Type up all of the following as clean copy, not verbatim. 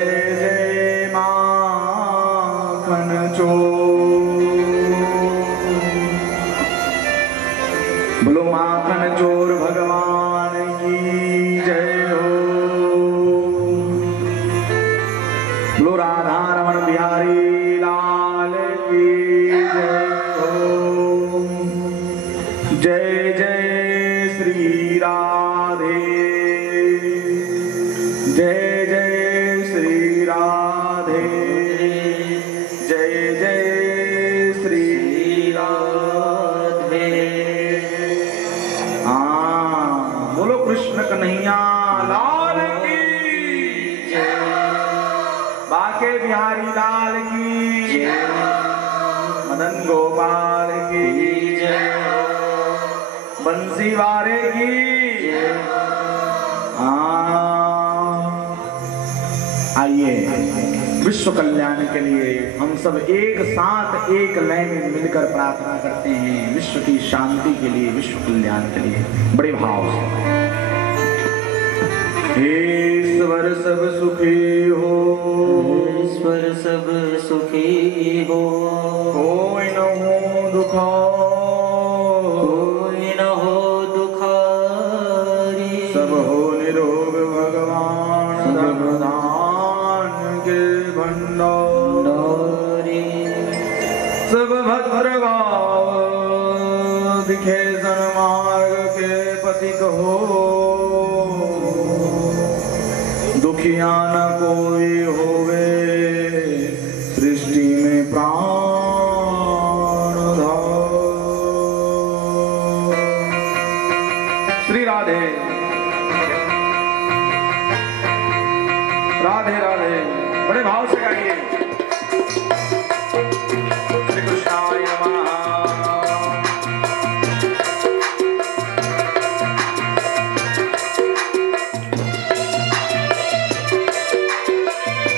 जय माखन चोर, बोलो माखन चोर भगवान की जय हो। बोलो राधा रमण बिहारी लाल की जय हो। जय जय श्री राधे, जय जय श्री राधे, जय जय श्री राधे। हाँ, बोलो कृष्ण कन्हैया लाल की जय, बाके बिहारी लाल की जय, मदन गोपाल की जय, बंसी वारे की जय। आइए विश्व कल्याण के लिए हम सब एक साथ एक लय में मिलकर प्रार्थना करते हैं, विश्व की शांति के लिए, विश्व कल्याण के लिए, बड़े भाव से। हे ईश्वर सब सुखी हो, ईश्वर सब सुखी हो, कोई न हो दुखा, कोई न हो दुखारी, सब हो निरोग भगवान धर्मदान के भंडारी, सब भद्र भाव दिखे सन्मार्ग के पथिक हो, दुखिया न कोई होवे सृष्टि में प्राण धार। श्री राधे राधे राधे, बड़े भाव से गाइए। श्री कृष्णाय नमः।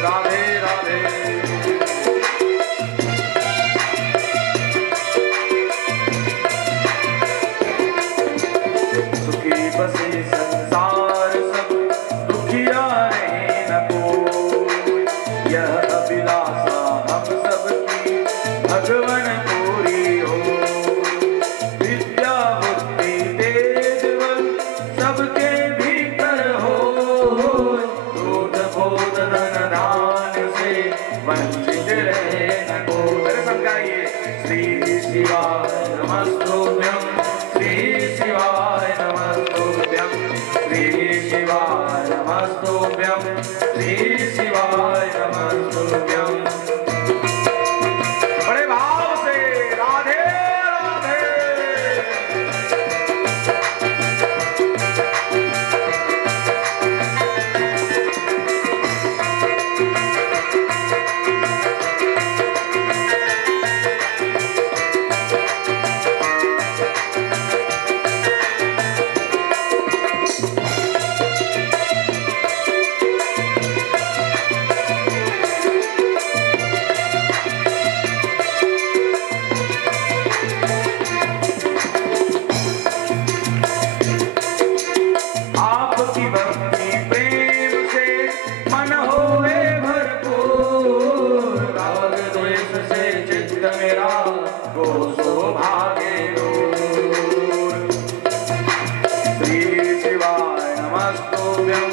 राधे राधे, सुखी बसे संसार सब, दुखिया रहे न कोई, यह अभिलाषा हम सबकी भगवन पूरी हो। विद्या बुद्धि तेज बल सबके भीतर हो, क्रोध बोध धन दान से वंचित रहे न कोई। मेरे समझाइए। श्री शिवाय नमस्तुभ्यं, श्री शिवाय नमस्तुभ्यं, श्री शिवाय नमस्तुभ्यं, श्री शिवाय नमस्तुभ्यं। बड़े भाव से राधे राधे। आपकी भक्ति प्रेम से मन होए भरपूर, राग द्वेष से चित्त मेरा को सो भागे दूर। श्री शिवाय नमस्तुभ्यं,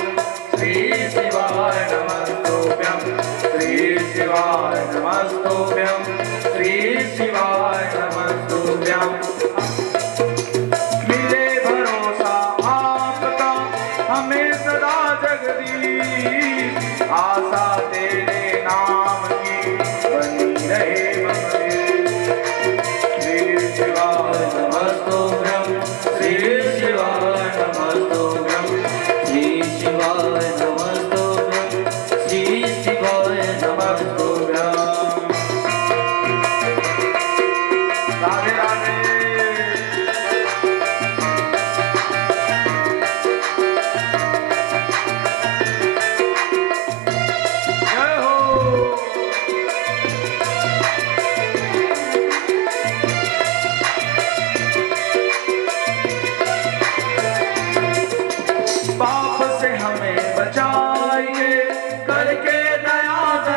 श्री शिवाय नमस्तुभ्यं, श्री शिवाय नमस्तुभ्यं, श्री शिवाय नमस्तुभ्यं। मिले भरोसा आपका हमें सदा जगदीश, आशा तेरे नाम की बनी रहे मंदिर। श्री शिवाय नमस्तुभ्यं, श्री शिवाय नमस्तुभ्यं, श्री शिवाय नमस्तुभ्यं, श्री शिवाय नमस्तुभ्यं। राधे राधे। जय हो। पाप से हमें बचाइए, करके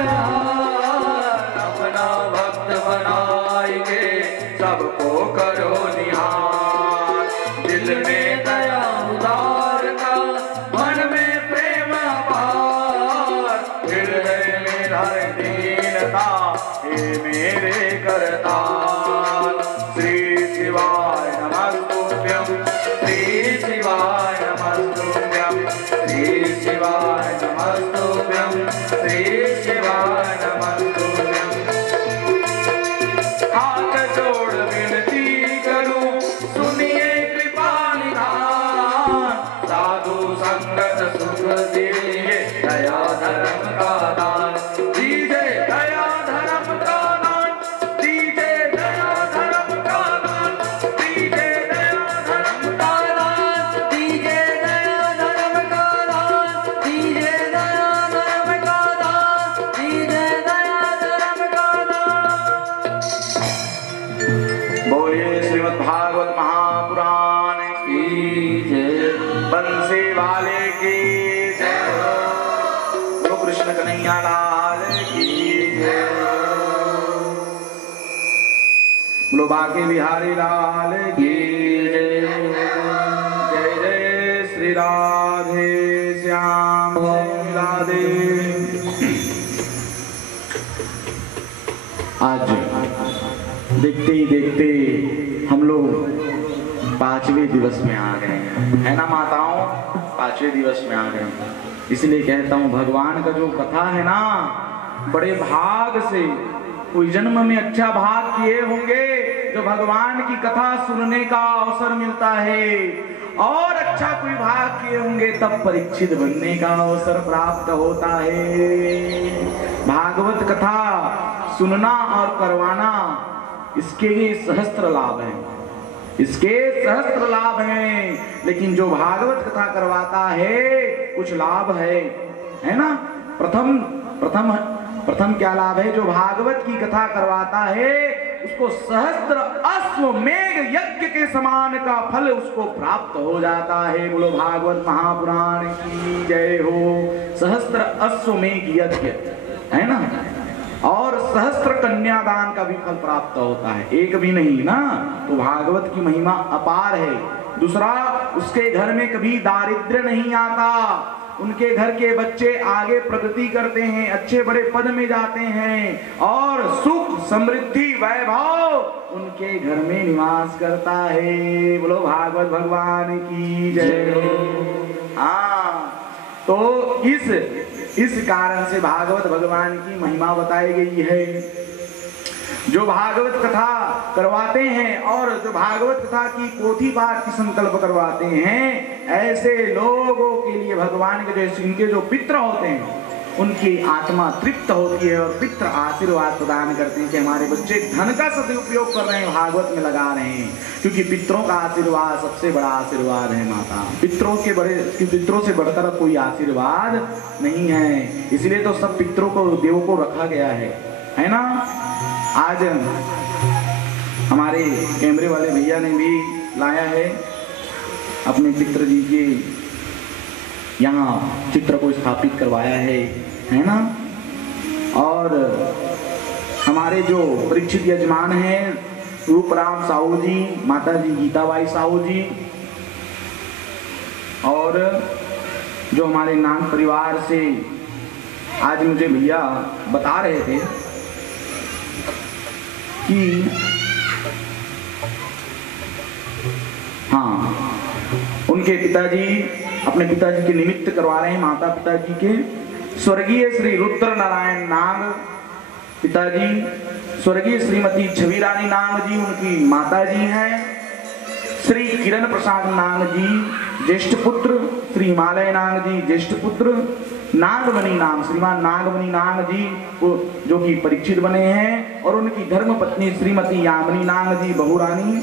दयाल अपना भक्त बनाएंगे सबको करो निहार। दिल में दया उदार का मन में प्रेम अपार। हृदय में हर दीनता हे मेरे करतार। श्री शिवाय नमस्तुभ्यं श्री शिवाय नमस्तुभ्यं श्री शिवाय नमस्तुभ्यं श्री शिवाय नमस्तुभ्यं। हाथ जोड़ विनती करूं सुनिए कृपा निधान। साधु संगत सुख दीजिए दया धर्म का दान। दीजिए दया धर्म का दान। दीजिए दया धर्म का दान। दीजिए दया धर्म का दान। दीजिए दया धर्म का दान। दीजिए दया धर्म का दान। दीजिए दया धर्म का दान। बोलिए श्रीमद् भागवत महापुराण की जय। बंसी वाले की जय। बोलो कृष्ण कन्हैया लाल की जय। बोलो बांके बिहारी लाल की जय। जय जय श्री राधे श्याम राधे। आज देखते ही देखते हम लोग 5वें दिवस में आ गए हैं, है ना माताओं? 5वें दिवस में आ गए हैं। इसलिए कहता हूँ भगवान का जो कथा है ना, बड़े भाग से कोई जन्म में अच्छा भाग किए होंगे जो भगवान की कथा सुनने का अवसर मिलता है, और अच्छा कोई भाग किए होंगे तब परीक्षित बनने का अवसर प्राप्त होता है। भागवत कथा सुनना और करवाना, इसके लिए सहस्त्र लाभ हैं, इसके सहस्त्र लाभ हैं। लेकिन जो भागवत कथा करवाता है कुछ लाभ है ना? प्रथम क्या लाभ है? जो भागवत की कथा करवाता है उसको सहस्त्र अश्वमेघ यज्ञ के समान का फल उसको प्राप्त हो जाता है। बोलो भागवत महापुराण की जय हो। सहस्त्र अश्वमेघ यज्ञ है ना, और सहस्त्र कन्यादान का भी फल प्राप्त होता है, एक भी नहीं ना। तो भागवत की महिमा अपार है। दूसरा, उसके घर में कभी दारिद्र्य नहीं आता, उनके घर के बच्चे आगे प्रगति करते हैं, अच्छे बड़े पद में जाते हैं, और सुख समृद्धि वैभव उनके घर में निवास करता है। बोलो भागवत भगवान की जय। हाँ, तो इस कारण से भागवत भगवान की महिमा बताई गई है। जो भागवत कथा करवाते हैं और जो भागवत कथा की पोथी पाठ की संकल्प करवाते हैं, ऐसे लोगों के लिए भगवान के जैसे इनके जो पितृ होते हैं उनकी आत्मा तृप्त होती है, और पितृ आशीर्वाद प्रदान करते हैं कि हमारे बच्चे धन का सदुपयोग कर रहे हैं, भागवत में लगा रहे हैं। क्योंकि पितरों का आशीर्वाद सबसे बड़ा आशीर्वाद है माता। पितरों से बढ़कर कोई आशीर्वाद नहीं है। इसलिए तो सब पितरों को, देवों को रखा गया है ना। आज हमारे कैमरे वाले भैया ने भी लाया है अपने पितृजी के यहाँ चित्र को स्थापित करवाया है ना। और हमारे जो परीक्षित यजमान हैं रूपराम साहू जी, माता जी गीताबाई साहू जी, और जो हमारे नाग परिवार से आज मुझे भैया बता रहे थे कि हाँ, उनके पिताजी अपने पिताजी के निमित्त करवा रहे हैं, माता पिताजी के। स्वर्गीय श्री रुद्र नारायण नाग पिताजी, स्वर्गीय श्रीमती छवि रानी नाग जी उनकी माता जी हैं, श्री किरण प्रसाद नाग जी ज्येष्ठ पुत्र, श्री हिमालय नाग जी ज्येष्ठ पुत्र, नागमणि नाग, श्रीमान नागमणि नाग जी जो कि परीक्षित बने हैं, और उनकी धर्म पत्नी श्रीमती यामिनी नाग जी बहुरानी।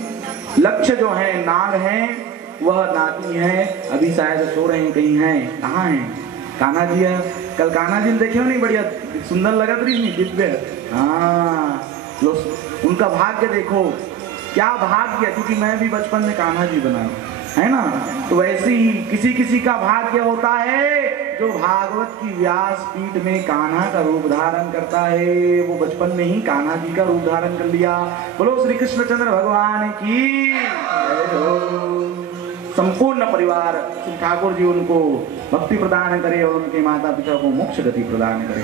लक्ष्य जो है नाग हैं, वह नाती है, अभी शायद सो रहे हैं, कहीं हैं, कहाँ हैं? कान्हा जी है। कल कान्हा जी देखे हो नहीं, बढ़िया सुंदर लगा रही दिव्य। हाँ, उनका भाग्य देखो, क्या भाग्य, क्योंकि मैं भी बचपन में कान्हा जी बना, है ना। तो वैसे ही किसी किसी का भाग्य होता है जो भागवत की व्यास पीठ में कान्हा का रूप धारण करता है, वो बचपन में ही कान्हा जी का रूप धारण कर लिया। बोलो श्री कृष्णचंद्र भगवान की जय हो। संपूर्ण परिवार श्री ठाकुर जी उनको भक्ति प्रदान करे और उनके माता पिता को मोक्ष गति प्रदान करे।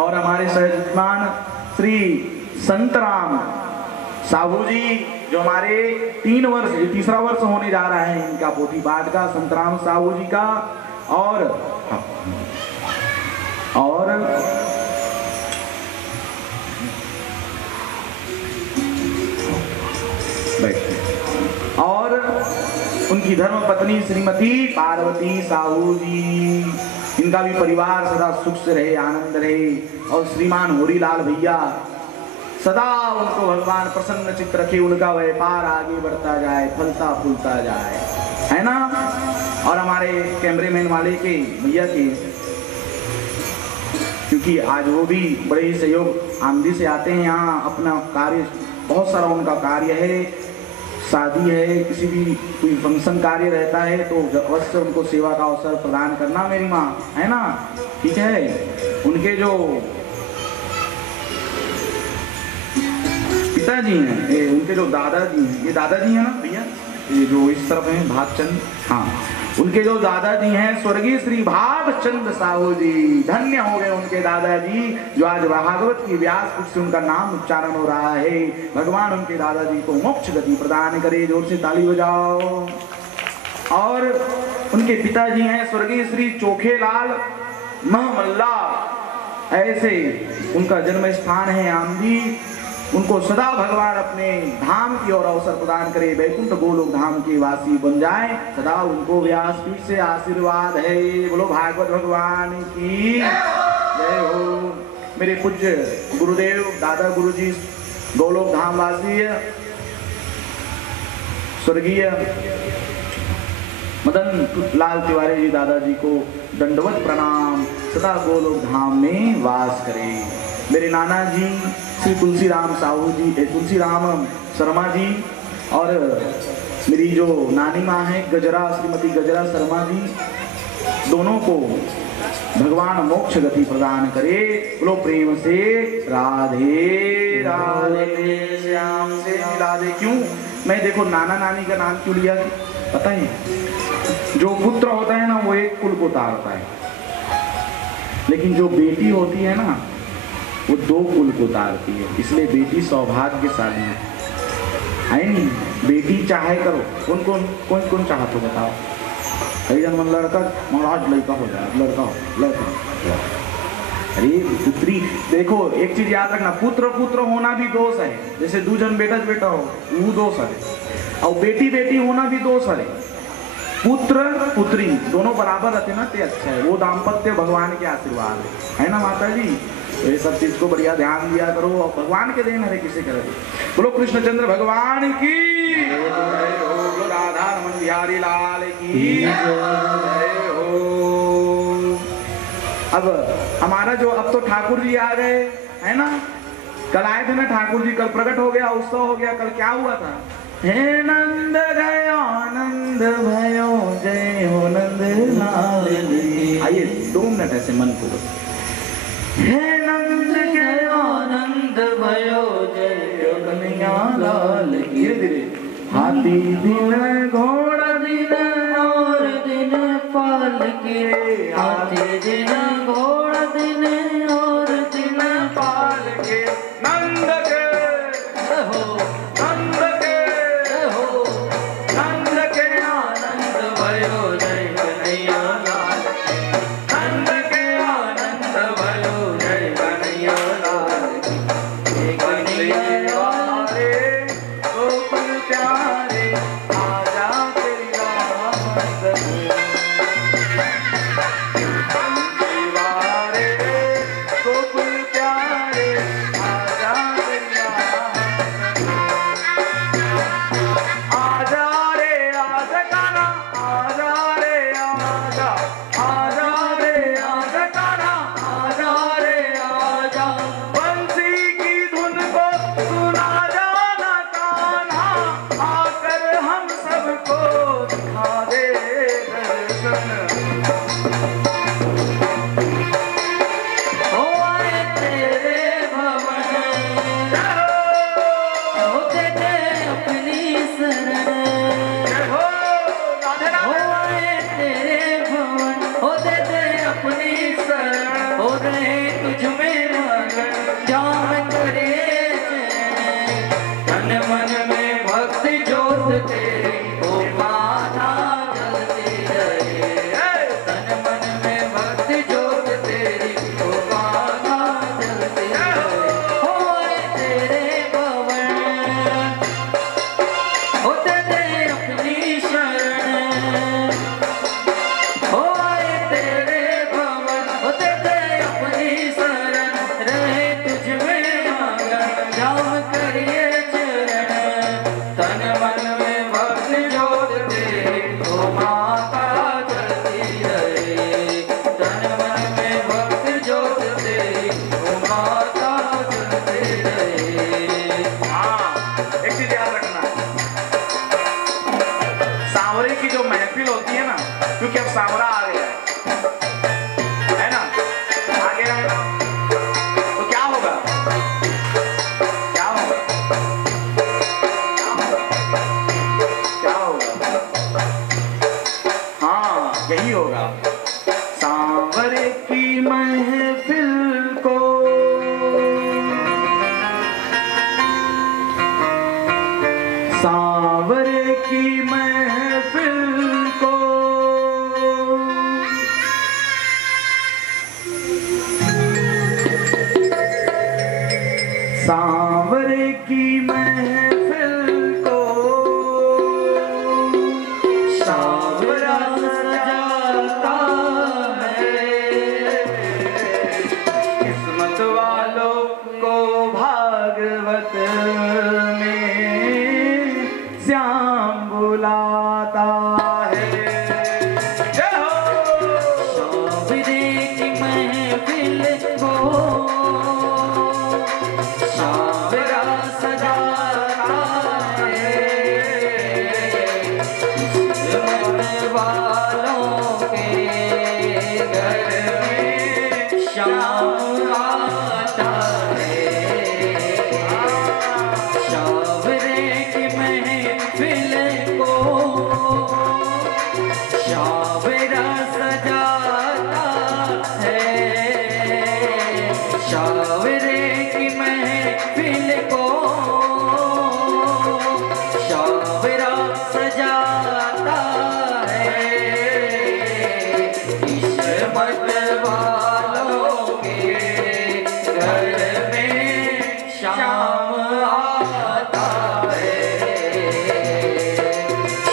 और हमारे सहजमान श्री संतराम साहू जी जो हमारे 3 वर्ष, तीसरा वर्ष होने जा रहा है इनका पोथी पाठ का, संतराम साहू जी का। और उनकी धर्म पत्नी श्रीमती पार्वती साहू जी, इनका भी परिवार सदा सुख से रहे, आनंद रहे। और श्रीमान होरीलाल भैया सदा उनको भगवान प्रसन्न चित्त रखे, उनका व्यापार आगे बढ़ता जाए, फलता फूलता जाए, है ना। और हमारे कैमरेमैन वाले के भैया के, क्योंकि आज वो भी बड़े ही सहयोग आमदी से आते हैं यहाँ, अपना कार्य बहुत सारा उनका कार्य है, शादी है, किसी भी कोई फंक्शन कार्य रहता है तो अवश्य उनको सेवा का अवसर प्रदान करना मेरी माँ, है ना, ठीक है। उनके जो पिताजी हैं, उनके जो दादाजी हैं, ये दादाजी हैं ना भैया, ये जो इस तरफ हैं भागचंद, हाँ, उनके जो दादाजी हैं स्वर्गीय श्री भागचंद साहू जी, धन्य हो गए उनके दादाजी जो आज भागवत की व्यास पीठ से उनका नाम उच्चारण हो रहा है। भगवान उनके दादाजी को मोक्ष गति प्रदान करे, जोर से ताली बजाओ। और उनके पिताजी हैं स्वर्गीय श्री चोखेलाल महमल्ला, ऐसे उनका जन्म स्थान है आमदी। उनको सदा भगवान अपने धाम की ओर अवसर प्रदान करे, वैकुंठ गोलोक धाम के वासी बन जाए, सदा उनको व्यासपीठ से आशीर्वाद है। बोलो भागवत भगवान की जय हो। मेरे पूज्य गुरुदेव दादा गुरुजी गोलोक धाम वासी स्वर्गीय मदन लाल तिवारी जी दादाजी को दंडवत प्रणाम, सदा गोलोक धाम में वास करें। मेरे नाना जी श्री तुलसीराम साहू जी, तुलसीराम शर्मा जी, और मेरी जो नानी माँ है गजरा, श्रीमती गजरा शर्मा जी, दोनों को भगवान मोक्ष गति प्रदान करे। बोलो प्रेम से राधे राधे श्याम से राधे। क्यों मैं देखो नाना नानी का नाम क्यों लिया पता है? जो पुत्र होता है ना वो एक कुल को तारता है, लेकिन जो बेटी होती है ना वो 2 कुल को तारती है, इसलिए बेटी सौभाग्यशाली है नहीं। बेटी चाहे करो, कौन कौन चाहत हो बताओ? कई मन लड़का महाराज लड़का हो जाए, लड़का। अरे पुत्री देखो, एक चीज याद रखना, पुत्र होना भी दोष है, जैसे 2 जन बेटा हो वो दोष है, और बेटी होना भी दोष है। पुत्र पुत्री दोनों बराबर रहते ना ते अच्छा है, वो दाम्पत्य भगवान के आशीर्वाद है ना माता जी। तो ये सब चीज को बढ़िया ध्यान दिया करो, और भगवान के देन हरे किसे करे। बोलो कृष्णचंद्र भगवान की जय हो, बोलो राधा रमन बिहारी लाल की जय हो। अब हमारा जो अब तो ठाकुर जी आ गए है ना, कल आए थे ना ठाकुर जी, कल प्रकट हो गया, उत्सव हो गया। कल क्या हुआ था? हे नंद गयो नंद भयो जय हो नंद लाल। आइए 2 मिनट ऐसे मन को, हे नंद गयो नंद भयो जय हो कन्हैया लाल। धीरे धीरे हाथी दिन घोड़ा दिन और दिन पाल के, हाथी दिन घोड़ा दिन और दिन पाल के, नंद के हो नंद के हो, नंद के आनंद भयो जय कन्हैया लाल, नंद के आनंद भयो जय कन्हैया लाल। कन्हैया वाले गोकुल प्यारे आजा तेरी रामत। सांवरा आ गया है ना, आ गया है तो क्या होगा, क्या होगा, क्या होगा, हाँ यही होगा। सांवरे की महफिल को सांवरे की महफिल को सांवरे की महफिल को सांवरा सजाता है, किस्मत वालों को भागवत श्याम बुलाता है। जय हो सांवरे की महफिल को सांवरा सजाता है, किस्मत वालों के घर में श्याम आता है। सांवरे की महफिल को सांवरा सजाता है, सांवरे की महफिल को सांवरा सजाता है, किस्मत वालों के घर में श्याम आता है।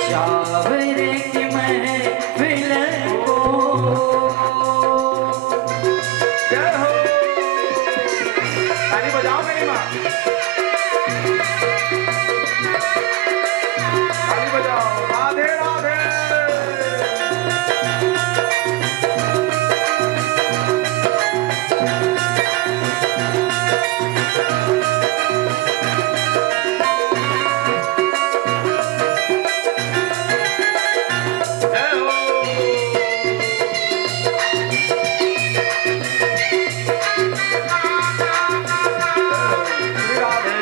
सांवरे की महफिल को जय हो, ताली बजाओ मेरी माँ, ताली बजाओ, राधे राधे। जय हो श्री राधे।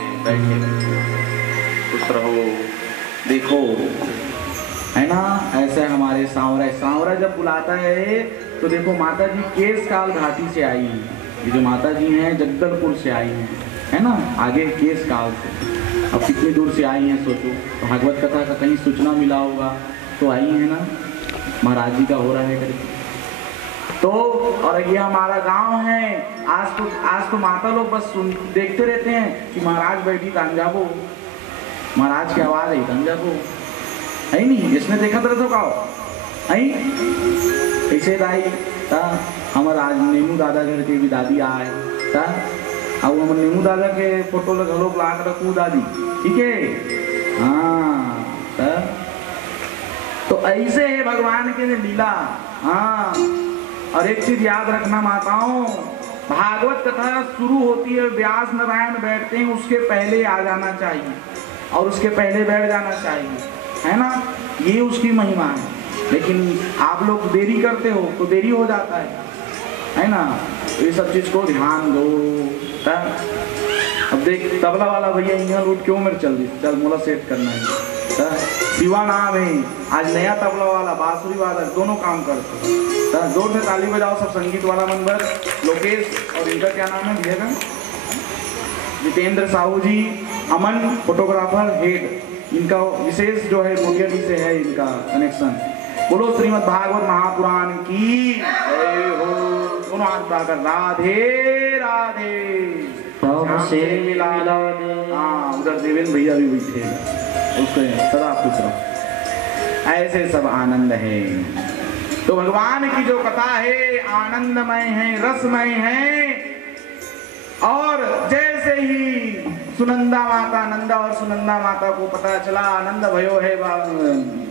है, बैठे खुश रहो। देखो है ना, ऐसे हमारे सांवरा जब बुलाता है तो देखो माता जी केस काल घाटी से आई हैं, ये जो माता जी हैं जगदलपुर से आई हैं, है ना, आगे केस काल से। अब कितनी दूर से आई हैं सोचो, भागवत कथा का कहीं सूचना मिला होगा तो आई है ना, महाराज जी का हो रहा है करके। तो और ये हमारा गांव है, आज तो माता लोग बस देखते रहते हैं कि महाराज बैठी तंजाबो, महाराज की आवाज है तंजाबो, है नहीं, इसने देखा तरह तो का ऐसे दाई हमारा आज नेमू दादा घर के भी दादी आए अब हम नेमू दादा के फोटो घलोक ला कर रखू दादी, ठीक है। हाँ तो ऐसे है भगवान के लीला। हाँ और एक चीज याद रखना माताओं, भागवत कथा शुरू होती है, व्यास नारायण बैठते हैं, उसके पहले आ जाना चाहिए और उसके पहले बैठ जाना चाहिए, है ना, ये उसकी महिमा है। लेकिन आप लोग देरी करते हो तो देरी हो जाता है ना, ये सब चीज को ध्यान दो। अब देख तबला वाला भैया यहाँ लूट क्यों मेरे चल मोला सेट करना है, शिवा नाम है, आज नया तबला वाला बांसुरी वाला दोनों काम करते। जोर से ताली बजाओ सब संगीत वाला मेंबर, लोकेश और इनका क्या नाम है भैया का, जितेंद्र साहू जी, अमन फोटोग्राफर हेड, इनका विशेष जो है मोदिया जी से है इनका कनेक्शन। बोलो श्रीमद् भागवत महापुराण की जय हो। दोनों हाथ उठाकर राधे राधे से मिला दे। हाँ उधर देवेंद्र भैया भी बैठे उसको सदा खुश रहो। ऐसे सब आनंद है। तो भगवान की जो कथा है आनंदमय है, रसमय है। और जैसे ही सुनंदा माता, नंदा और सुनंदा माता को पता चला आनंद भयो है,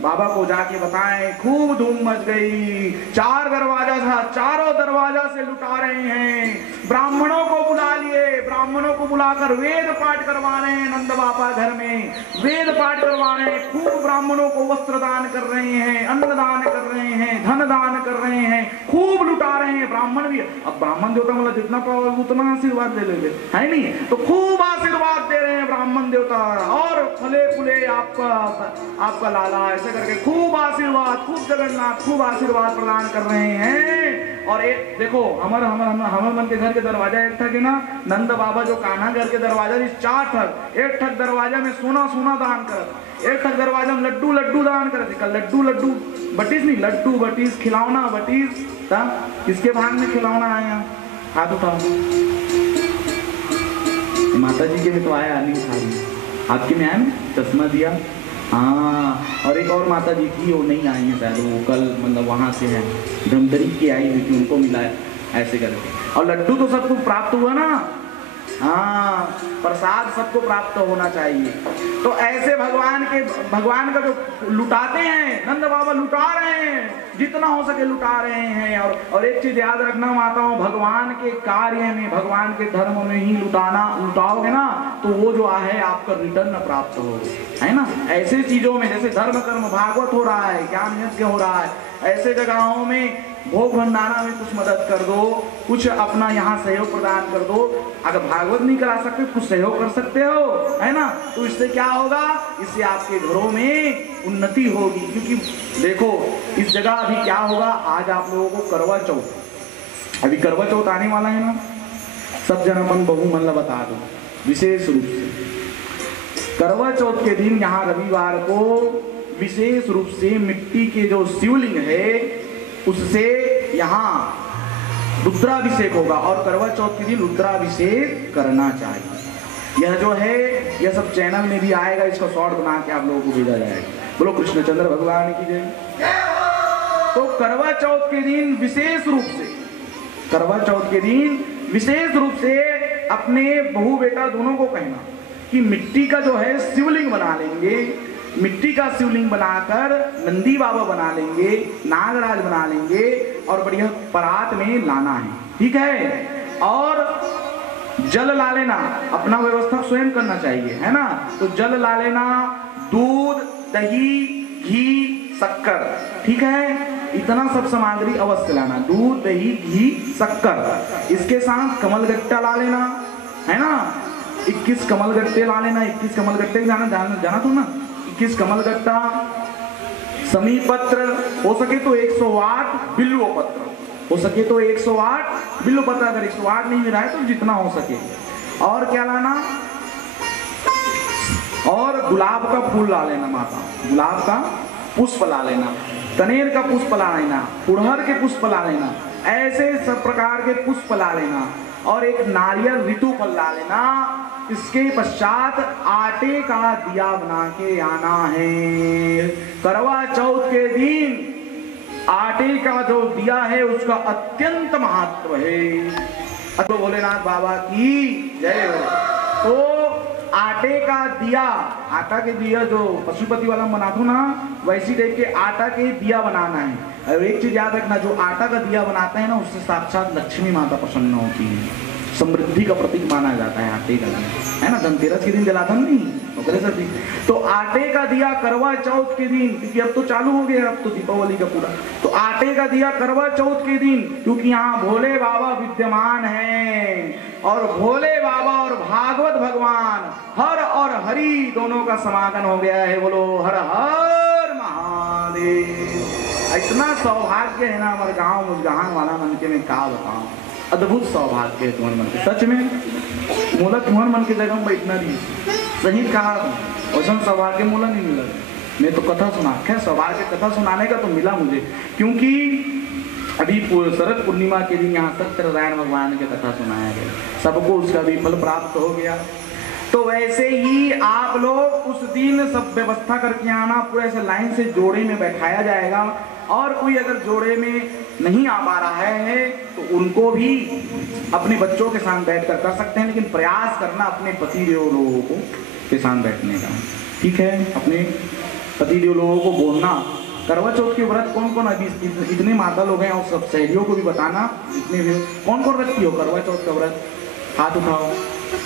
बाबा को जाके बताएं, खूब धूम मच गई। 4 दरवाजा था, चारों दरवाजा से लुटा रहे हैं। ब्राह्मणों को बुला लिए, ब्राह्मणों को बुलाकर वेद पाठ करवा रहे हैं। नंद बाबा घर में वेद पाठ करवा रहे हैं। खूब ब्राह्मणों को वस्त्र दान कर रहे हैं, अन्न दान कर रहे हैं, धन दान कर रहे हैं, खूब लुटा रहे हैं। ब्राह्मण भी, अब ब्राह्मण देवता मतलब जितना पावर उतना आशीर्वाद ले लेंगे, है नहीं, तो खूब आशीर्वाद दे रहे हैं ब्राह्मण देवता। और फले फूले आपका लाला, ऐसे करके खूब आशीर्वाद, खूब जगन्नाथ खूब आशीर्वाद प्रदान कर रहे हैं। और एक देखो हमर मन के घर के दरवाजा एक था कि ना, नंद बाबा जो कान्हा घर के दरवाजा 4 ठग, एक ठग दरवाजा में सोना दान करत, एक ठग दरवाजा में लड्डू दान करत। लड्डू बटीस नहीं, लड्डू बटीस, खिलौना बटीस। किसके भाग में खिलौना आया, हाथ उठाओ। माता जी के में तो आया नहीं सारी, आपके में आया ना, चश्मा दिया। हाँ और एक और माता जी थी, वो नहीं आई है शायद, वो कल मतलब वहाँ से है, धमतरी की आई हुई थी, उनको मिला है ऐसे करके। और लड्डू तो सबको प्राप्त हुआ ना, हाँ प्रसाद सबको प्राप्त होना चाहिए। तो ऐसे भगवान का जो लुटाते हैं, नंद बाबा लुटा रहे हैं, जितना हो सके लुटा रहे हैं। और एक चीज याद रखना माताओं, भगवान के कार्य में, भगवान के धर्म में ही लुटाओगे ना, तो वो जो है आपका रिटर्न प्राप्त हो, है ना। ऐसे चीजों में जैसे धर्म कर्म भागवत हो रहा है, ज्ञान यज्ञ हो रहा है, ऐसे जगहों में भोग भंडारा में कुछ मदद कर दो, कुछ अपना यहाँ सहयोग प्रदान कर दो। अगर भागवत नहीं करा सकते कुछ सहयोग कर सकते हो, है ना, तो इससे क्या होगा, इससे आपके घरों में उन्नति होगी। क्योंकि देखो इस जगह अभी क्या होगा, आज आप लोगों को करवा चौथ, अभी करवा चौथ आने वाला है ना, सब जन अपन बहु मतलब बता दो विशेष रूप से। करवा चौथ के दिन यहाँ रविवार को विशेष रूप से मिट्टी के जो शिवलिंग है उससे यहाँ रुद्राभिषेक होगा। और करवा चौथ के दिन रुद्राभिषेक करना चाहिए। यह जो है यह सब चैनल में भी आएगा, इसका शॉर्ट बना के आप लोगों को भेजा जाएगा। बोलो कृष्णचंद्र भगवान की जय। तो करवा चौथ के दिन विशेष रूप से, करवा चौथ के दिन विशेष रूप से अपने बहू बेटा दोनों को कहना कि मिट्टी का जो है शिवलिंग बना लेंगे। मिट्टी का शिवलिंग बनाकर नंदी बाबा बना लेंगे, नागराज बना लेंगे और बढ़िया परात में लाना है, ठीक है। और जल ला लेना, अपना व्यवस्था स्वयं करना चाहिए, है ना। तो जल ला लेना, दूध, दही, घी, शक्कर, ठीक है, इतना सब सामग्री अवश्य लाना। दूध, दही, घी, शक्कर, इसके साथ कमल गट्टा ला लेना, है ना। 21 कमल गट्टे ला लेना, 21 कमल गट्टे जाना तो ना, 21 कमल गट्टा, समी पत्र, हो सके तो 108 बिल्व पत्र, हो सके तो 108 बिल्व पत्र, अगर 108 नहीं मिला है तो जितना हो सके। और क्या लाना, और गुलाब का फूल ला लेना माता, गुलाब का पुष्प ला लेना, कनेर का पुष्प ला लेना, गुड़हल के पुष्प ला लेना, ऐसे सब प्रकार के पुष्प ला लेना, और एक नारियल ऋतु फल ला लेना। इसके पश्चात आटे का दिया बना के आना है। करवा चौथ के दिन आटे का जो दिया है उसका अत्यंत महत्व है। तो भोलेनाथ बाबा की जय हो। तो आटे का दिया, आटा के दिया जो पशुपति वाला बनाते हो ना, वैसी टाइप के आटा के दिया बनाना है। और एक चीज याद रखना, जो आटा का दिया बनाते हैं ना उससे साक्षात लक्ष्मी माता प्रसन्न होती है, समृद्धि का प्रतीक माना जाता है आटे का दिया, है ना। धनतेरस के दिन जलाता नहीं, तो आटे का दिया करवा चौथ के दिन, क्योंकि अब तो चालू हो गया, अब तो दीपावली का पूरा, तो आटे का दिया करवा चौथ के दिन, क्योंकि यहाँ भोले बाबा विद्यमान हैं और भोले बाबा और भागवत भगवान हर और हरि दोनों का समागम हो गया है। बोलो हर हर महादेव। इतना सौभाग्य है ना हमारे गाँव मुजगान वाला मन के, में का बताऊं, अद्भुत सौभाग्य है तुम्हारे मन के, सच में मोला तुम्हारे मन के जगह में बैठना नहीं सही कहा, वैसा सौभाग्य मोला नहीं मिला। मैं तो कथा सुना, खैर सौभाग्य कथा सुनाने का तो मिला मुझे, क्योंकि अभी शरद पूर्णिमा के दिन यहाँ सत्यनारायण भगवान की कथा सुनाया गया, सबको उसका भी फल प्राप्त हो गया। तो वैसे ही आप लोग उस दिन सब व्यवस्था करके आना, पूरे ऐसे लाइन से जोड़े में बैठाया जाएगा, और कोई अगर जोड़े में नहीं आ पा रहा है तो उनको भी अपने बच्चों के साथ बैठकर कर सकते हैं, लेकिन प्रयास करना अपने पतिदेव लोगों को के साथ बैठने का, ठीक है। अपने पतिदेव लोगों को बोलना करवा चौथ के व्रत कौन कौन, अभी इतने माता लोग हैं और सब सहेलियों को भी बताना, जितने भी कौन कौन रखती हो करवा चौथ का व्रत, हाथ उठाओ।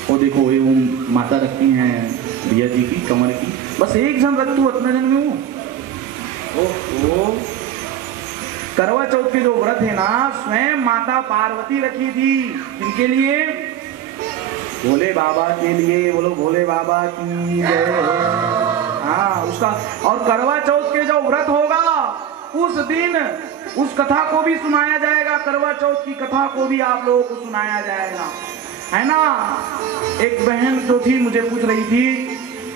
वो देखो ये वो माता रखती हैं भैया जी की कमर की, बस एक जन रख तू उतना जन में वो करवा चौथ के जो व्रत है ना, स्वयं माता पार्वती रखी थी, इनके लिए भोले बाबा के लिए। बोलो भोले बाबा की जय। हाँ उसका, और करवा चौथ के जो व्रत होगा उस दिन उस कथा को भी सुनाया जाएगा, करवा चौथ की कथा को भी आप लोगों को सुनाया जाएगा, है ना। एक बहन जो थी मुझे पूछ रही थी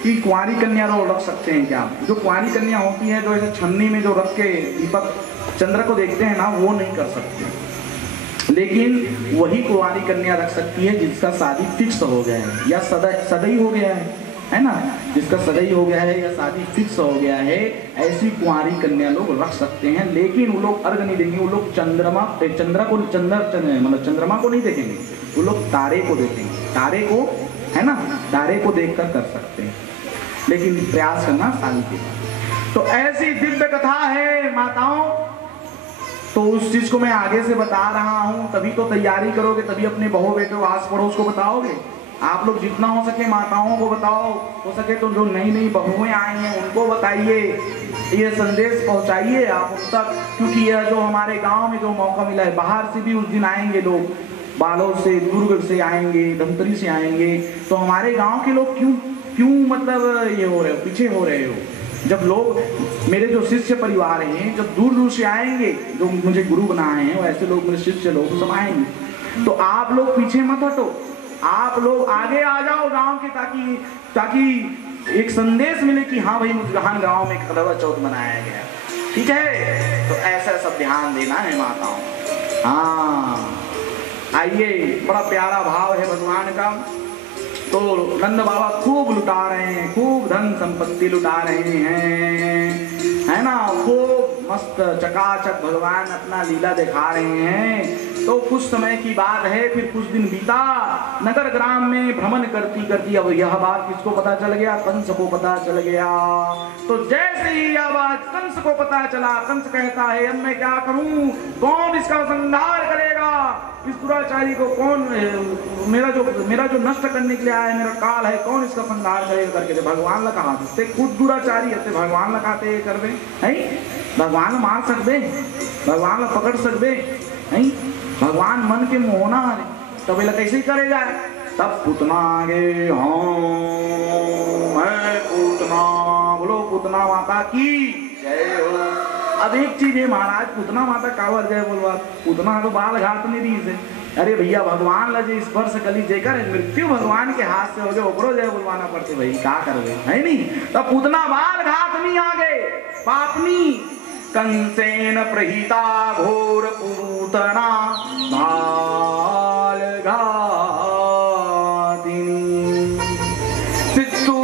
कि कुंवारी कन्या रोल रख सकते हैं क्या। जो कुंवारी कन्या होती है जो ऐसे छन्नी में जो रख के दीपक चंद्र को देखते हैं ना, वो नहीं कर सकते, लेकिन वही कुंवारी कन्या रख सकती है जिसका शादी फिक्स हो गया है या सदैव हो गया है ना, जिसका सदैव हो गया है या शादी फिक्स हो गया है, ऐसी कुंवारी कन्या लोग रख सकते हैं। लेकिन वो लोग अर्घ नहीं देंगे, वो लोग चंद्रमा को नहीं देखेंगे, वो लोग तारे को देखेंगे, तारे को, है ना, तारे को देखकर कर सकते हैं, लेकिन प्रयास करना शादी के बाद। तो ऐसी दिव्य कथा है माताओं, तो उस चीज को मैं आगे से बता रहा हूं, तभी तो तैयारी करोगे, तभी अपने बहू बेटों आस पड़ोस को बताओगे। आप लोग जितना हो सके माताओं को बताओ, हो सके तो जो नई नई बहुएं आई हैं उनको बताइए, ये संदेश पहुंचाइए आप उन तक, क्योंकि यह जो हमारे गांव में जो मौका मिला है, बाहर से भी उस दिन आएंगे लोग, बालोद से, दुर्ग से आएंगे, धमतरी से आएंगे, तो हमारे गांव के लोग क्यों मतलब ये हो रहे हो, पीछे हो रहे हो। जब लोग मेरे जो शिष्य परिवार हैं, जब दूर दूर से आएंगे, जो मुझे गुरु बनाए हैं, वैसे लोग मेरे शिष्य लोग सब आएंगे, तो आप लोग पीछे मत हटो, आप लोग आगे आ जाओ गांव के, ताकि एक संदेश मिले कि हाँ भाई मुजगान गांव में करवा चौथ मनाया गया, ठीक है। तो ऐसा सब ध्यान देना है माताओं। हाँ आइए, बड़ा प्यारा भाव है भगवान का। तो नंद बाबा खूब लुटा रहे हैं, खूब धन संपत्ति लुटा रहे हैं, है ना, खूब मस्त चकाचक भगवान अपना लीला दिखा रहे हैं। तो कुछ समय की बात है, फिर कुछ दिन बीता, नगर ग्राम में भ्रमण करती करती अब यह बात किसको पता चल गया, कंस को पता चल गया। तो जैसे ही यह बात कंस को पता चला, कंस कहता है अब मैं क्या करूं, कौन इसका संहार करेगा, इस दुराचारी को कौन, मेरा जो नष्ट करने के लिए आया है, मेरा काल है, कौन इसका संहार करेगा करके भगवान लगा हाथ, खुद दुराचारी है, भगवान लगाते कर दे, भगवान मार सकते, भगवान पकड़ सकते, भगवान मन के मोहना है, तब कैसे करेगा, तब पूतना आगे, हाँ मैं पूतना, बोलो पूतना माता की जय हो। अब एक चीज है महाराज, पूतना माता कावर जय बोलवा, पूतना तो बाल घाट नहीं दी से। अरे भैया भगवान लजे स्पर्श कली जेकर मृत्यु भगवान के हाथ से हो गए, ओकरो जय बोलवाना पड़ते भाई, का कर गए है नहीं। तब पूतना बाल घाट नहीं आ गए, पापनी कंसेन प्रहिता घोर पूतना बाल घातिनी सिद्धू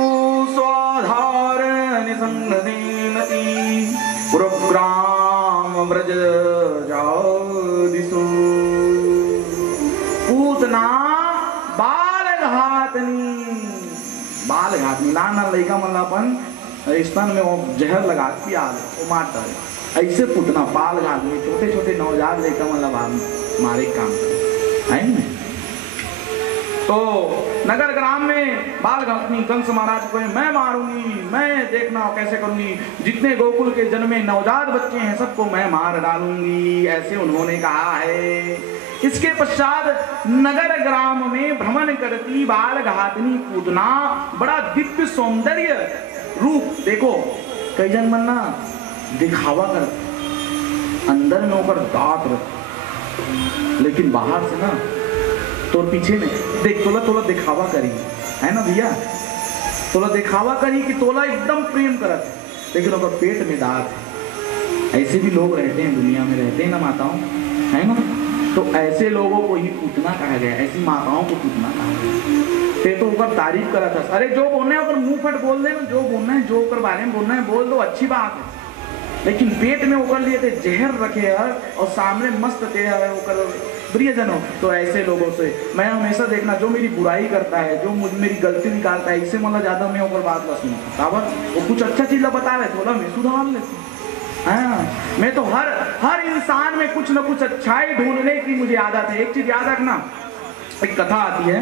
स्वाधार निसंगदीमती पुरग्राम व्रज जादिसु। पूतना बाल घातनी लाना लड़का मल्लापन स्तन में वो जहर लगा के आ वो मार डाले, ऐसे पूतना बाल घातनी छोटे छोटे नवजात लड़का मतलब मारे काम है ना। तो नगर ग्राम में बाल घातनी कंस महाराज को मैं मारूंगी, मैं देखना कैसे करूंगी, जितने गोकुल के जन्मे नवजात बच्चे हैं सबको मैं मार डालूंगी, ऐसे उन्होंने कहा है। इसके पश्चात नगर ग्राम में भ्रमण करती बाल घातनी पूतना बड़ा दिव्य सौंदर्य रूप, देखो कई जन मन ना दिखावा कर अंदर में होकर दांत रख, लेकिन बाहर से ना तो पीछे में देख तोला तोला दिखावा करी है ना भैया, तोला दिखावा करी कि तोला एकदम प्रेम करत, लेकिन ओकर पेट में दांत है। ऐसे भी लोग रहते हैं दुनिया में, रहते हैं ना माताओं, है ना। तो ऐसे लोगों को ही पूतना कहा गया, ऐसी माताओं को पूतना कहा गया। ते तो ऊपर तारीफ करा था, अरे जो बोलना है ऊपर मुंह फट बोल देना, जो बोलना है जो ऊपर बारे में बोलना है बोल दो, अच्छी बात है। लेकिन पेट में ऊपर लिए थे जहर रखे यार, और सामने मस्त थे ऊपर प्रियजनों। तो ऐसे लोगों से मैं हमेशा देखना, जो मेरी बुराई करता है, जो मुझ मेरी गलती निकालता है, इससे मतलब ज्यादा मैं ऊपर बात न सुनता, वो कुछ अच्छा चीज बता रहे थोड़ा मैं सुधार लेती। हाँ, मैं तो हर इंसान में कुछ न कुछ अच्छाई ढूंढने की मुझे आदत है। एक चीज याद रखना, एक कथा आती है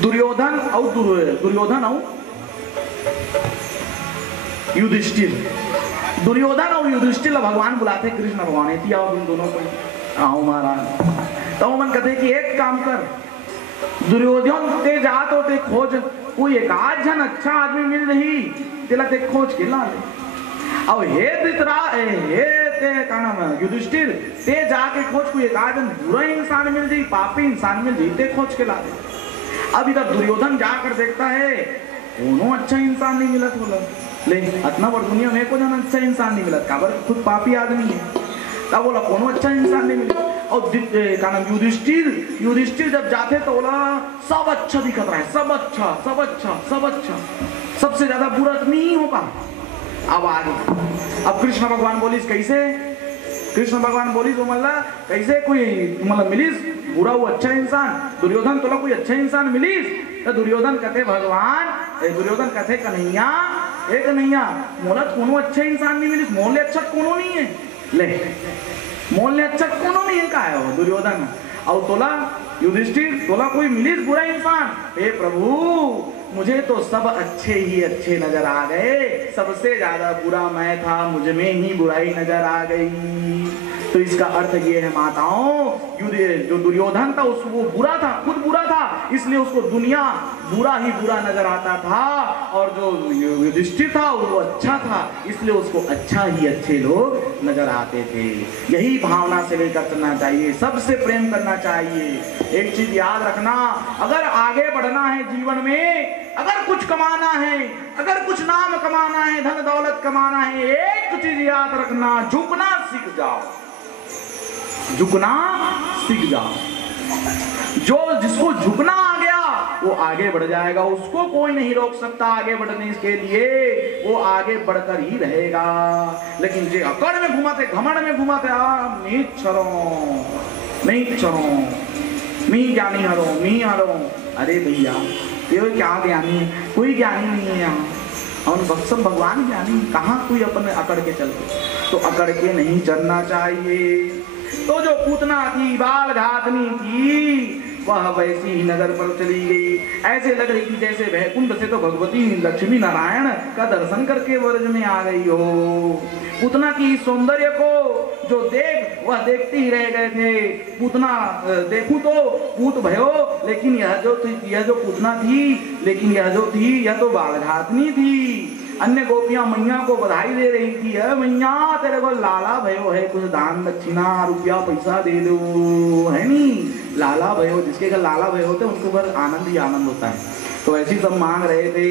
दुर्योधन और युधिष्ठिर। दुर्योधन और युधिष्ठिर भगवान बुलाते कृष्ण भगवान है, उन दोनों को आओ महाराज। तो मन कहते कि एक काम कर, दुर्योधन ते जात होते खोज, कोई एक आध जन अच्छा आदमी मिल रही तेला ते खोज के ला ले। अब हे ते का नाम है युधिष्ठिर, ते जाके खोज कोई एक आध बुरा इंसान मिल जाई, पापी इंसान मिल जाई, ते खोज के ला दे। अब इधर दुर्योधन जाकर देखता है कोनो अच्छा इंसान नहीं मिला, बोला ले इतना बड़ दुनिया में को जाना अच्छा इंसान नहीं मिला, काबर खुद पापी आदमी है। तब बोला कोनो अच्छा इंसान नहीं मिला। और का नाम युधिष्ठिर जब जाते तो बोला सब अच्छा दिखत रहा है, सब अच्छा सब अच्छा सब अच्छा, सबसे ज्यादा बुरा आदमी ही होगा। अब आगे अब कृष्ण भगवान बोलिस कैसे, कृष्ण भगवान बोलिस वो मतलब कैसे कोई मतलब मिलिस बुरा वो अच्छा इंसान, दुर्योधन तोला कोई अच्छा इंसान मिलिस। तो दुर्योधन कहते भगवान, दुर्योधन कहते कन्हैया ए कन्हैया मोला कोनो अच्छा इंसान नहीं मिलिस, मोले अच्छा कोनो नहीं है, ले मोले अच्छा कोनो नहीं है, का है वो दुर्योधन। और तोला युधिष्ठिर तोला कोई मिलिस बुरा इंसान, हे प्रभु मुझे तो सब अच्छे ही अच्छे नजर आ गए, सबसे ज्यादा बुरा मैं था, मुझ में ही बुराई नजर आ गई। तो इसका अर्थ ये है माताओं, जो दुर्योधन था वो बुरा था, खुद बुरा था, इसलिए उसको दुनिया बुरा ही बुरा नजर आता था, और जो युधिष्ठिर था वो अच्छा था, इसलिए उसको अच्छा ही अच्छे लोग नजर आते थे। यही भावना से लेकर चलना चाहिए, सबसे प्रेम करना चाहिए। एक चीज याद रखना, अगर आगे बढ़ना है जीवन में, अगर कुछ कमाना है, अगर कुछ नाम कमाना है, धन दौलत कमाना है, एक चीज याद रखना, झुकना सीख जाओ, झुकना सीख जाओ। जो जिसको झुकना आ गया वो आगे बढ़ जाएगा, उसको कोई नहीं रोक सकता आगे बढ़ने के लिए, वो आगे बढ़कर ही रहेगा। लेकिन जो अकड़ में घुमाते, घमंड में घुमाते, नहीं चलो मी ज्ञानी हरो, मी हरो, अरे भैया ये क्या ज्ञानी है, कोई ज्ञानी नहीं है यहाँ, और सब भगवान ज्ञानी, कहाँ कोई अपने अकड़ के चलते, तो अकड़ के नहीं चलना चाहिए। तो जो पूतना थी, बाल घातनी थी, वह वैसी ही नगर पर चली गई। ऐसे लग रही थी जैसे वैकुंठ से तो भगवती लक्ष्मी नारायण का दर्शन करके वर्ज में आ गई हो। पूतना की सौंदर्य को जो देख वह देखते ही रह गए थे। पूतना देखूं तो पूत भयो, लेकिन यह जो पूतना थी, लेकिन यह जो थी यह तो बालघातनी थी। अन्य गोपियां मैया को बधाई दे रही थी, अरे मैया तेरे को लाला भयो है, कुछ दान दक्षिणा रुपया पैसा दे दो, है नी। लाला भयो, जिसके घर लाला भयो होते उनके ऊपर आनंद ही आनंद होता है। तो ऐसी सब मांग रहे थे।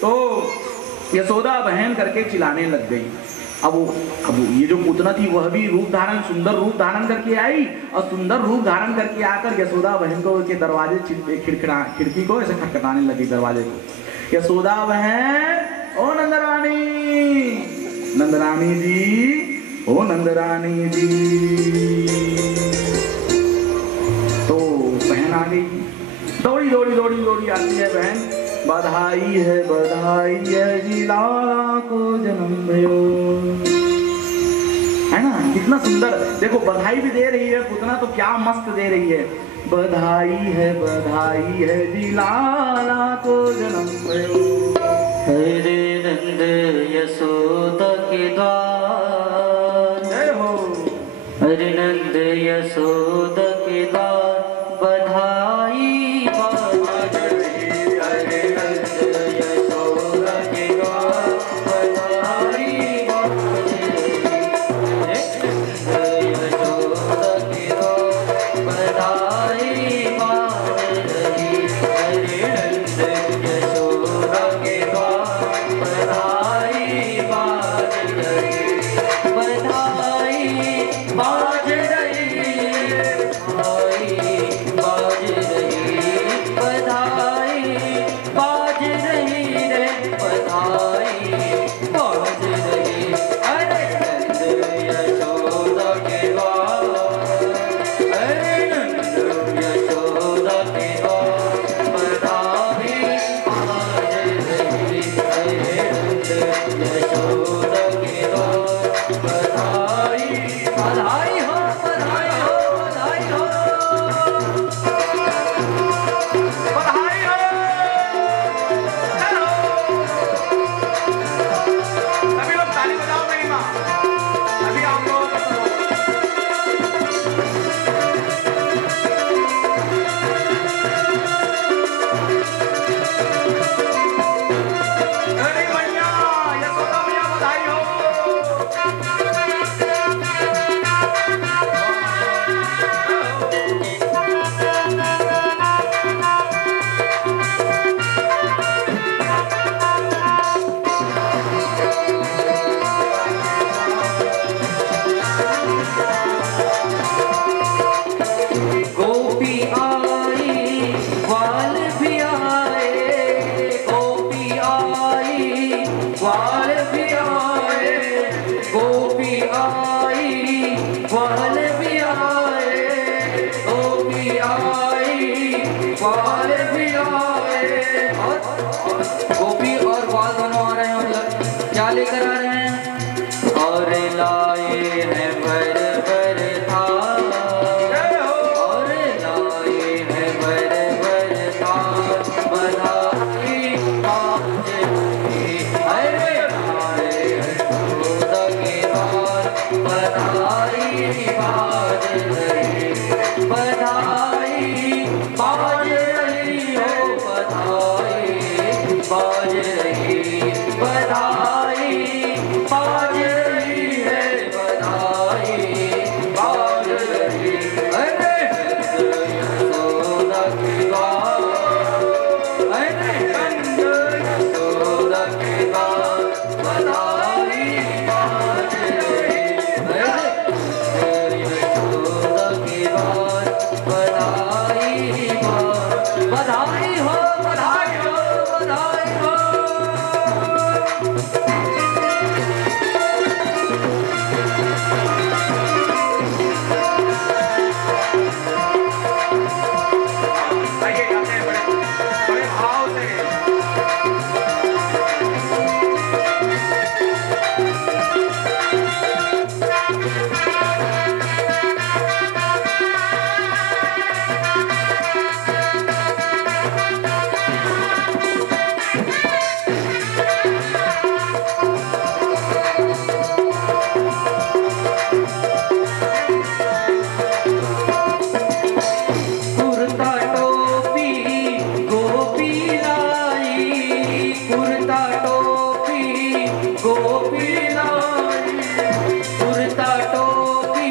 तो यशोदा बहन करके चिल्लाने लग गई। अब ये जो पूतना थी वह भी रूप धारण, सुंदर रूप धारण करके आई, और सुंदर रूप धारण करके आकर यशोदा बहन को के दरवाजे खिड़की को ऐसे खटखटाने लगी, दरवाजे को। यशोदा बहन, ओ नंदरानी, नंदरानी जी, ओ नंदरानी जी। तो बहन आ गई, दौड़ी दौड़ी दौड़ी दौड़ी आती है बहन। बधाई है जी लाला को जन्म भयो, है ना। कितना सुंदर, देखो बधाई भी दे रही है पूतना, तो क्या मस्त दे रही है। बधाई है जी लाला को जन्म भयो। हरे नंद यशोदा के द्वार, जय हो। हरे नंद यशोदा के द्वार, बधाई बधाई हो, बधाई हो, बधाई हो। कुर्ता टोपी गोपी लाई, कुर्ता टोपी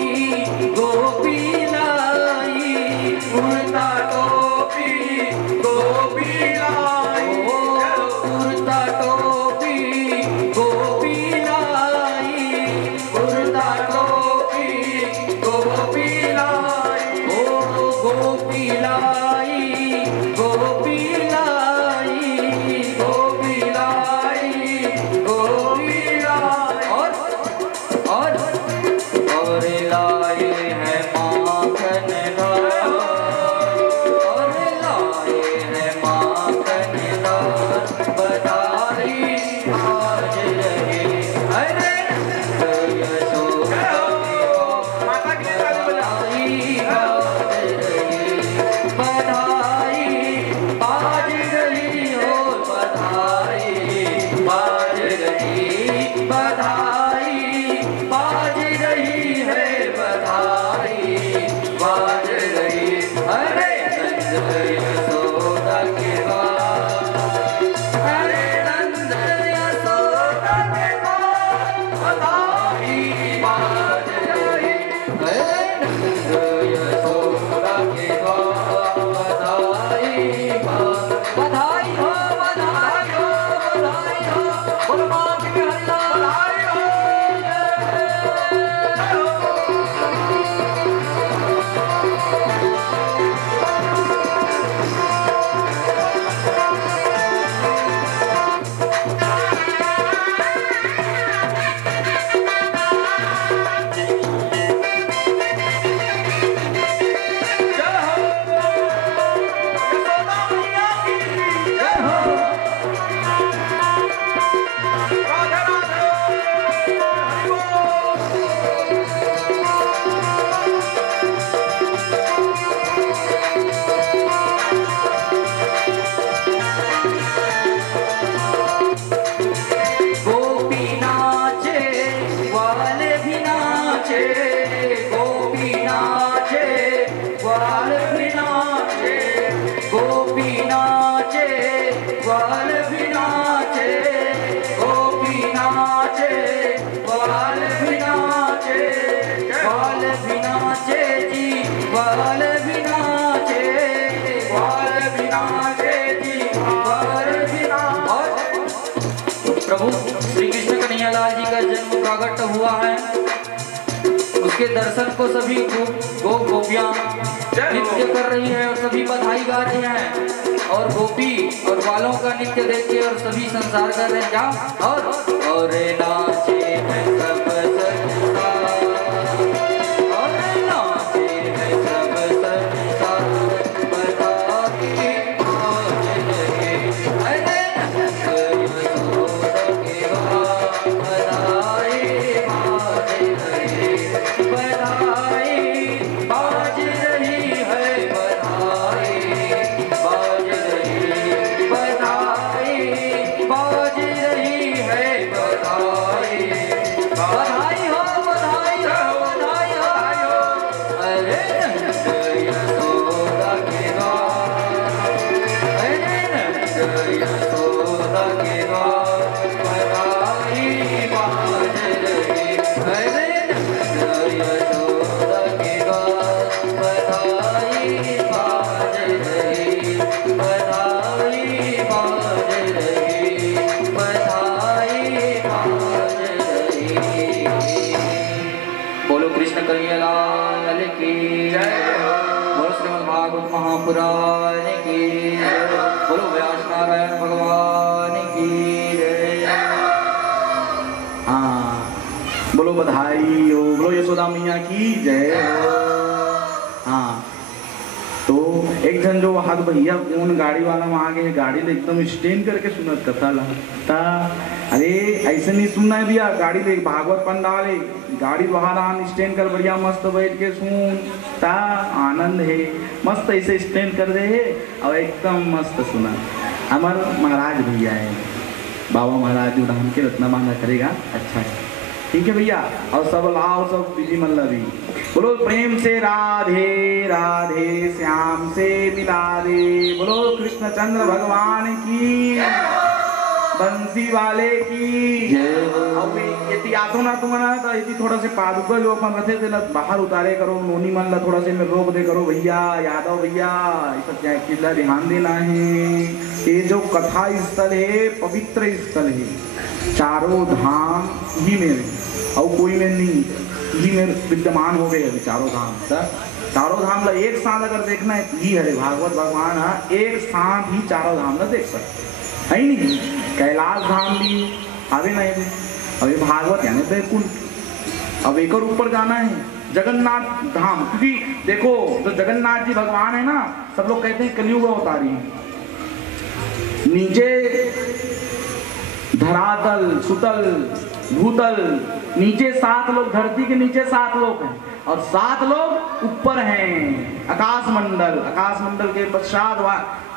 गोपी लाई, कुर्ता टोपी गोपी लाई, कुर्ता टोपी गोपी लाई, कुर्ता टोपी गोपी लाई, ओ गोपी लाई, गोपी लाई, गोपी लाई, गोपी लाई, और लाए हैं माखन दार, और लाए हैं माखन दार, बधाई आज रहे, अरे यशोदा माता की बधाई आज रही, बधाई बाज रही हो, बधाई बाज रही, बधाई बाज रही है, बधाई बाज रही, अरे नंद यशोदा के बाद, अरे नंद यशोदा के बाद, बधाई बाज रही, अरे नंद यशोदा के बाद, बधाई बाज, बधाई हो, बधाई हो, बधाई हो, बोलो माँ की हल्ला, बधाई हो, गोपी नाचे ग्वाल भी नाचे, गोपी नाचे ग्वाल भी नाचे, गोपी नाचे ग्वाल भी नाचे, गोपी नाचे ग्वाल भी नाचे, ग्वाल भी नाचे जी, ग्वाल भी नाचे, ग्वाल भी नाचे जी, ग्वाल भी नाचे। प्रभु श्री कृष्ण कन्हैयालाल जी का जन्म प्रागट हुआ है, उसके दर्शन को सभी गोपियां नृत्य कर रही हैं और सभी बधाई गा रही हैं, और गोपी और बालों का नृत्य देख के और सभी संसार कर रहे हैं क्या, और नाचे हैं सब संसार, और नाचे हैं सब संसार, बधाई आज रहे, अरे बधाई बाज रही है, बधाई बाज रही, बधाई बाज रही है, बधाई, बधाई हो, बधाई हो, बधाई हो, अरे नंद यशोदा के बाद, अरे नंद यशोदा के बाद, बधाई बाज रही, अरे नंद यशोदा के बाद, बधाई बाज रही, बधाई बाज रही, बधाई बाज रही। बोलो कृष्ण कन्हैयालाल की जय, बोलो श्रीमद् भागवत महापुराण की जय, बोलो व्यास नारायण भगवान की जय। हाँ, बोलो बधाई हो, बोलो यशोदा मैया की जय हो। हाँ, तो एक जन जो वहाँ भैया कौन गाड़ी वाला वहाँ के गाड़ी ले एकदम स्टैंड करके सुनत कथा लगता, अरे ऐसे नहीं सुनना है भैया, गाड़ी ले भागवत पंडाल है, गाड़ी वहाँ स्टैंड कर बढ़िया मस्त बैठ के सुन ता आनंद है, मस्त ऐसे स्टैंड कर दे है और एकदम मस्त सुना। हमार महाराज भैया है, बाबा महाराज उड़ान के रत्ना बांधा करेगा, अच्छा है, ठीक है भैया। और सब लाओ सब विधि मल्लवी, बोलो प्रेम से राधे राधे श्याम से मिला दे, बोलो कृष्णचंद्र भगवान की। बंसी वाले की। अब यदि आतो ना तुम ना तो यदि थोड़ा से पादुका जो अपन रथे थे ना बाहर उतारे करो, नोनी मन ला थोड़ा से में रोक दे करो भैया, यादव भैया, ये सब क्या किला ध्यान देना है। ये जो कथा स्थल है पवित्र स्थल है, चारों धाम ही में और कोई में नहीं ही में विद्यमान हो गए अभी चारों धाम। चारों धाम ला एक साथ अगर देखना है ही हरे भागवत भगवान हाँ एक साथ ही चारों धाम ला देख सकते है नहीं। कैलाश धाम भी अभी नहीं, अभी भागवत यानी बैकुंठ, अब एक और ऊपर जाना है जगन्नाथ धाम। क्योंकि देखो जो जगन्नाथ जी भगवान है ना, सब लोग कहते हैं कलयुग अवतारी है। नीचे धरातल सुतल भूतल, नीचे 7 लोग, धरती के नीचे 7 लोग हैं और 7 लोग ऊपर हैं। आकाश मंडल, आकाश मंडल के पश्चात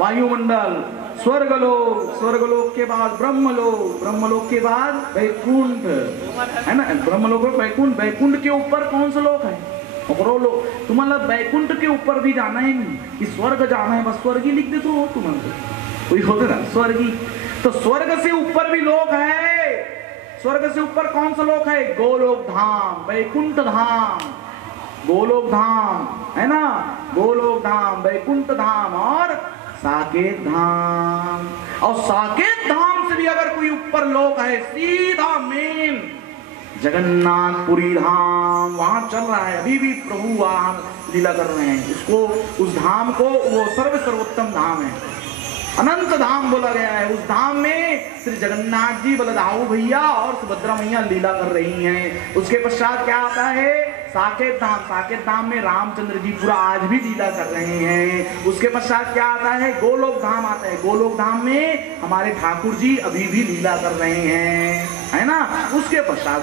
वायुमंडल, स्वर्गलोक, स्वर्गलोक के बाद ब्रह्मलोक, ब्रह्मलोक के बाद वैकुंठ है ना, ब्रह्मलोक में वैकुंठ, वैकुंठ के ऊपर कौन सा लोक है लोग। तुम्हारा वैकुंठ के ऊपर भी जाना है नहीं कि स्वर्ग जाना है, बस स्वर्ग ही लिख दे तो तुम्हारे कोई होते ना स्वर्गी। तो स्वर्ग से ऊपर भी लोक है। स्वर्ग से ऊपर कौन सा लोक है? गोलोक धाम, वैकुंठ धाम, गोलोक धाम है ना, गोलोक धाम, वैकुंठ धाम और साकेत धाम। और साकेत धाम से भी अगर कोई ऊपर लोक है, सीधा मेन जगन्नाथपुरी धाम, वहां चल रहा है अभी भी प्रभु वहां लीला कर रहे हैं। उसको उस धाम को वो सर्वोत्तम धाम है, अनंत धाम बोला गया है। उस धाम में श्री जगन्नाथ जी, बलदाऊ भैया और सुभद्रा मैया लीला कर रही हैं। उसके पश्चात क्या आता है? साकेत धाम। साकेत धाम में रामचंद्र जी पूरा आज भी लीला कर रहे हैं। उसके पश्चात क्या आता है? गोलोक धाम आता है। गोलोक धाम में हमारे ठाकुर जी अभी भी लीला कर रहे हैं, है ना। उसके पश्चात